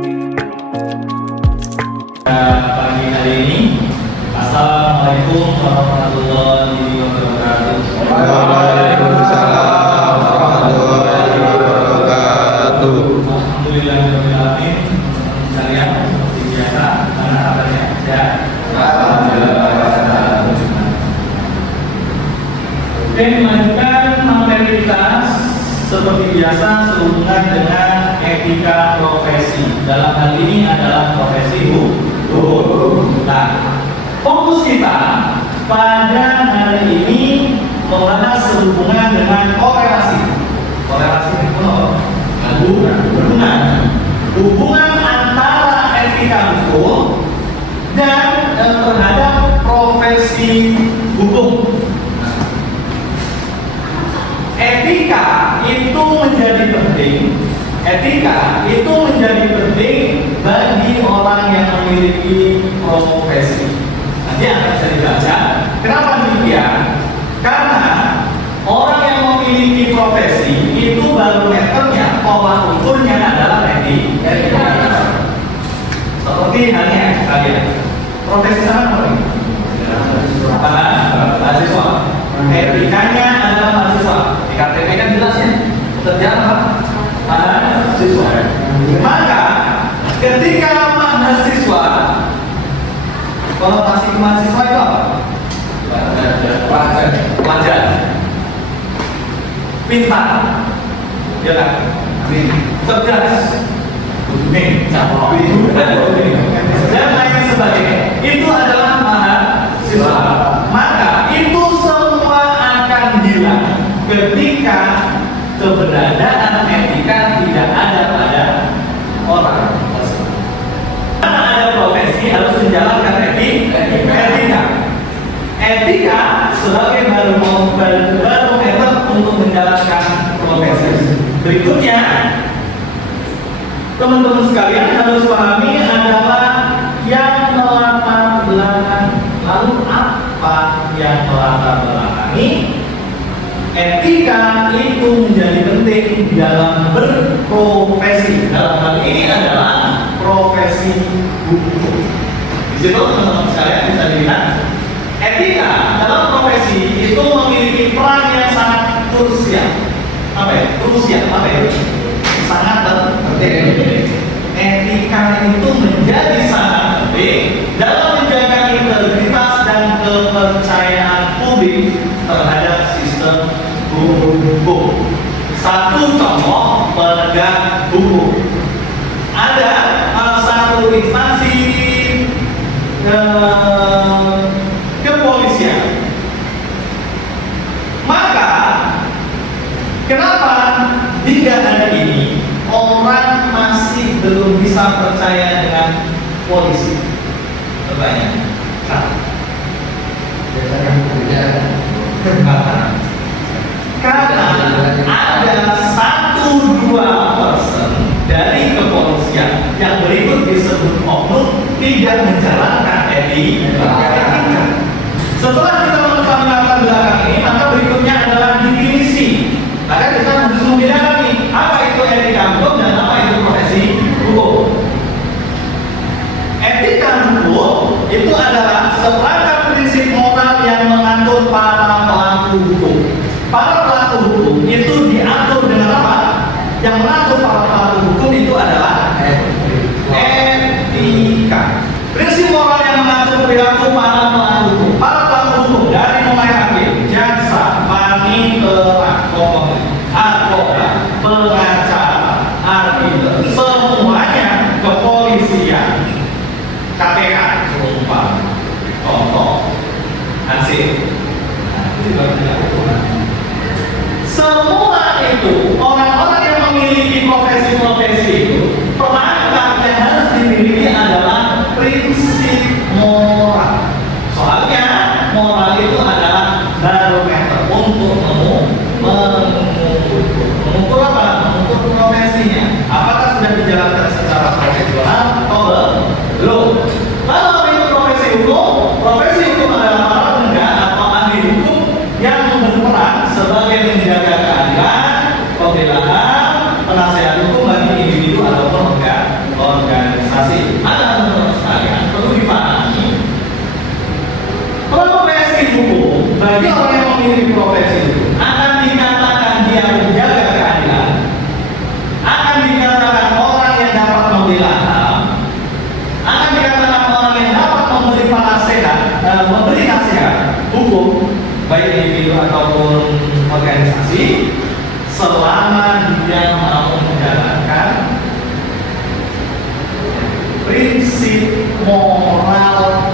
Pagi hari ini, Assalamualaikum warahmatullahi wabarakatuh. Waalaikumsalam warahmatullahi wabarakatuh. Alhamdulillahirobbilalamin. Sekalian seperti biasa, mana kabarnya? Sehat? Alhamdulillah. Oke, melanjutkan materi kita seperti biasa sehubungan dengan etika profesi. Dalam hal ini adalah profesi hukum. Nah, fokus kita pada hari ini membahas sehubungan dengan korelasi. Korelasi itu hubungan antara etika hukum dan terhadap profesi hukum. Etika itu menjadi penting. Etika itu menjadi penting bagi orang yang memiliki profesi. Nanti akan bisa dibaca. Kenapa demikian? Karena orang yang memiliki profesi itu barometernya, tolak ukurnya adalah etika. Seperti halnya kalian. Profesi sama apa ini? Mahasiswa. Etikanya adalah mahasiswa. Di KTP kan jelas ya. Pekerjaan apa? Mahasiswa. Maka ketika mahasiswa, konotasi mahasiswa itu apa? Pelajar. Pintar. Ya kan? Cerdas. Dan lain sebagainya. Itu adalah mahasiswa. Maka itu semua akan hilang ketika keberadaan etika tidak ada pada orang tersebut. Karena ada profesi harus menjalankan etika. Etika sebagai barometer untuk menjalankan profesi. Berikutnya, teman-teman sekalian harus pahami adalah yang melatar belakang. Lalu apa yang melatar belakangi? Etika itu menjadi penting dalam berprofesi. Dalam hal ini adalah profesi hukum. Di situ teman-teman sekalian bisa dilihat, etika dalam profesi itu memiliki peran yang sangat krusial. Apa ya? Krusial. Apa itu? Sangat penting. Etika itu menjadi sangat penting dalam menjaga integritas dan kepercayaan publik terhadap sistem hukum. Satu contoh penegak hukum. Ada satu instansi kepolisian. Maka kenapa hingga hari ini orang masih belum bisa percaya dengan polisi? Pertanyaan. Karena ada 1-2% dari kepolisian yang berikut disebut oknum tidak menjalankan etika. Setelah kita mengetahui latar belakang ini, maka berikutnya adalah definisi. Maka kita harus membedakan nih, apa itu etika hukum dan apa itu profesi hukum. Etika hukum itu adalah seperangkat prinsip moral yang mengatur para pelaku hukum. Para pelaku hukum itu diatur dengan apa? Yang mengatur para pelaku hukum itu adalah etika. Prinsip moral yang mengatur perilaku para pelaku hukum. Para pelaku hukum dari mulai hakim, jaksa, panitera, advokat, pengacara, arbiter, semuanya kepolisian, KPK, contoh, hansip. Semua itu orang-orang yang memiliki profesi-profesi itu, perangkat yang harus dimiliki adalah prinsip moral. Soalnya moral itu adalah barometer untuk mengukur apa? Mengukur profesinya. Apakah sudah dijalankan secara profesional atau belum? Kalau itu profesi hukum, profesi hukum adalah para penegak atau ahli hukum yang berperan sebagai menjaga keadilan, pembelaan, penasihat hukum bagi individu ataupun organ organisasi. Ada teman-teman sekalian perlu dipahami. Profesi hukum bagi orang yang memiliki profesi itu akan dikatakan dia menjaga keadilan, akan dikatakan orang yang dapat membela HAM, akan dikatakan orang yang dapat memberi nasihat hukum baik individu ataupun organisasi, selama dia mau menjalankan prinsip moral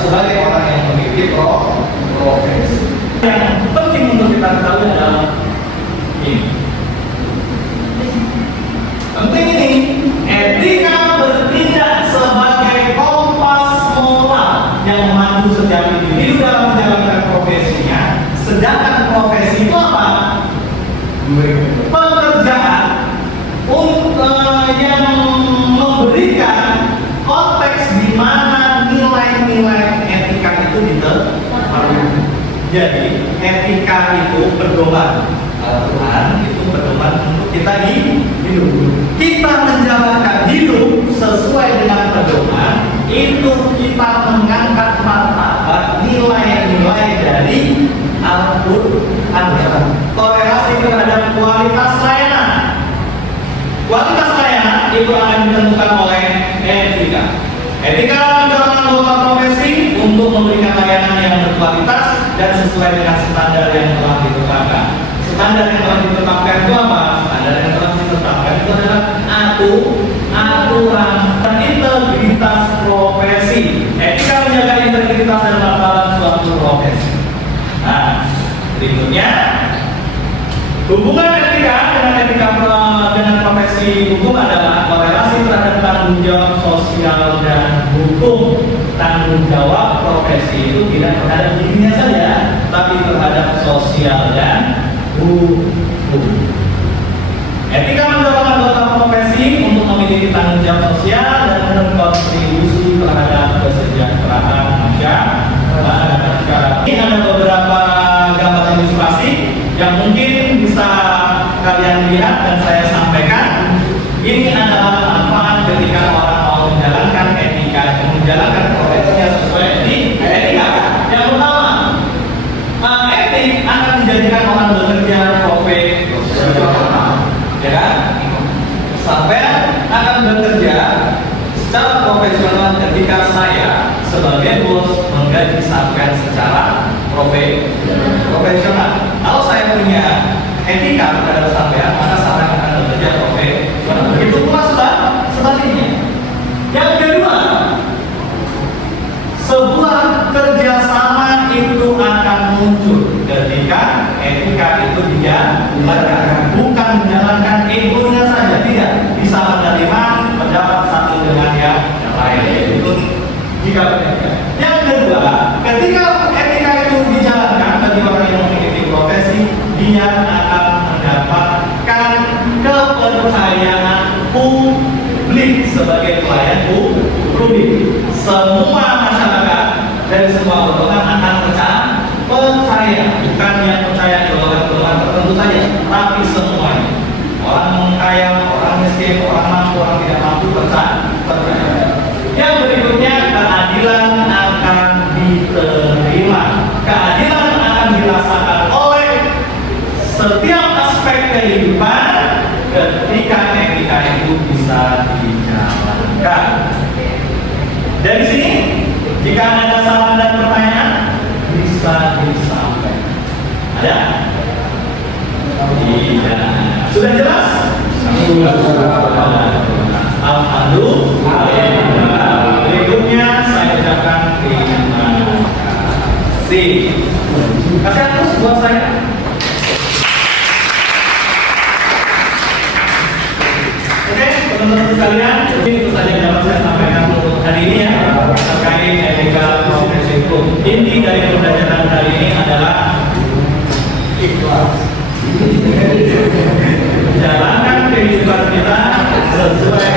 sebagai orang yang memiliki profesi. Yang penting untuk kita ketahui adalah ini. Penting ini, etika bertindak sebagai kompas moral yang memandu setiap individu dalam menjalankan profesinya. Sedangkan profesi itu apa? Pekerjaan yang memberikan konteks di mana nilai-nilai etika itu diterapkan. Jadi etika itu pedoman. Tuhan itu pedoman untuk kita hidup. Kita menjalankan hidup sesuai dengan pedoman itu, kita mengangkat martabat nilai-nilai dari Al-Quran. Korelasi terhadap kualitas layanan. Kualitas layanan itu akan ditentukan oleh etika. Etika menjalankan anggota profesi untuk memberikan layanan yang berkualitas dan sesuai dengan standar yang telah ditetapkan. Standar yang telah ditetapkan itu apa? Standar yang telah ditetapkan itu adalah aturan dan integritas profesi. Etika menjaga integritas dan martabat suatu profesi. Nah, berikutnya hubungan etika dengan profesi hukum adalah korelasi terhadap tanggung jawab sosial dan hukum. Tanggung jawab profesi itu tidak terhadap dirinya saja, tapi terhadap sosial dan hukum. Etika mendorong anggota profesi untuk memiliki tanggung jawab sosial dan berkontribusi terhadap kesejahteraan masyarakat. Ini ada beberapa gambar ilustrasi yang mungkin bisa kalian lihat dan saya sampaikan. Ini adalah manfaat ketika orang mau menjalankan etika, menjalankan profesinya sesuai etika. Yang pertama, etik akan menjadikan orang bekerja profesional, ya kan? Sampai akan bekerja secara profesional ketika saya sebagai bos menggaji sampai secara profesional. Kalau saya punya etika terhadap sampean, maka sampean akan bekerja profesional. Begitu pula sebaliknya. Yang kedua, sebuah kerjasama itu akan muncul ketika etika itu dijalankan, bukan menjalankan egonya saja, tidak bisa menerima pendapat satu dengan yang lain. Itu jika berbeda. Yang kedua, ketika etika itu dijalankan bagi orang yang memiliki profesi, dia akan mendapatkan kepercayaan publik sebagai pelayan publik. Semua masyarakat dan semua golongan akan percaya, bukan yang percaya golongan tertentu saja, tapi semuanya. Orang kaya, orang miskin, orang mampu, orang tidak mampu percaya. Yang berikutnya, keadilan akan diterima. Keadilan akan dirasakan oleh setiap aspek kehidupan ketika etika itu bisa dijalankan. Dari sini, jika ada saran dan pertanyaan, bisa disampaikan. Ada? Tidak. Sudah jelas? Sudah. Alhamdulillah. Berikutnya saya ucapkan terima kasih. Kasih aplaus buat saya. Oke, teman-teman sekalian, itu saja yang dapat saya sampaikan untuk hari ini ya, terkait etika profesi hukum. Inti dari pembelajaran hari ini adalah ikhlas. Jalankan kehidupan kita sesuai